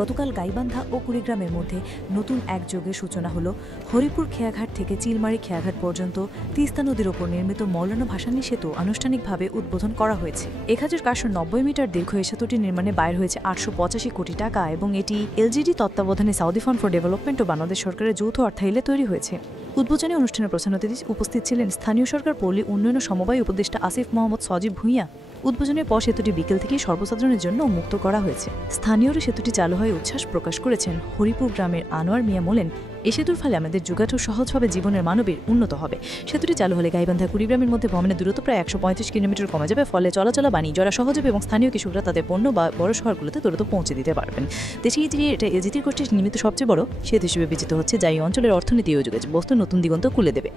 গতকাল গাইবান্ধা ও কুড়িগ্রামের মধ্যে নতুন এক যোগের সূচনা হলো হরিপুর খেয়াঘাট থেকে চিলমারি খেয়াঘাট পর্যন্ত তিস্তা নদীর ওপর নির্মিত মৌলানা ভাসানী সেতু আনুষ্ঠানিকভাবে উদ্বোধন করা হয়েছে। ১,৪৯০ মিটার দীর্ঘ এই সেতুটি নির্মাণে ব্যয় হয়েছে ৮৮৫ কোটি টাকা এবং এটি এলজিডি তত্ত্বাবধানে সাউদি ফান্ড ফর ডেভেলপমেন্ট ও বাংলাদেশ সরকারের যৌথ অর্থায়নে তৈরি হয়েছে। উদ্বোধনী অনুষ্ঠানে প্রধান অতিথি উপস্থিত ছিলেন স্থানীয় সরকার পল্লী উন্নয়ন ও সমবায় উপদেষ্টা আসিফ মোহাম্মদ সজীব ভূঁইয়া। উদ্বোধনের পর সেতুটি বিকেল থেকেই সর্বসাধারণের জন্য উন্মুক্ত করা হয়েছে। স্থানীয়রা সেতুটি চালু হয়ে উচ্ছ্বাস প্রকাশ করেছেন। হরিপুর গ্রামের আনোয়ার মিয়া বলেন, এ সেতুর ফলে আমাদের যোগাযোগ সহজভাবে জীবনের মানবের উন্নত হবে। সেতুটি চালু হলে গাইবান্ধা কুড়িগ্রামের মধ্যে ভ্রমণের দূরত্ব প্রায় ১৩৫ কিলোমিটার কমে যাবে, ফলে চলাচল বাণিজ্যরা সহজ হবে এবং স্থানীয় কৃষকরা তাদের পণ্য বা বড় শহরগুলোতে দ্রুত পৌঁছে দিতে পারবেন। দেশে এটা এলজিটির কর্তৃক নির্মিত সবচেয়ে বড় সেতু হিসেবে বিবেচিত হচ্ছে, যা এই অঞ্চলের অর্থনীতি ও যোগাযোগ বস্তুর নতুন দিগন্ত খুলে দেবে।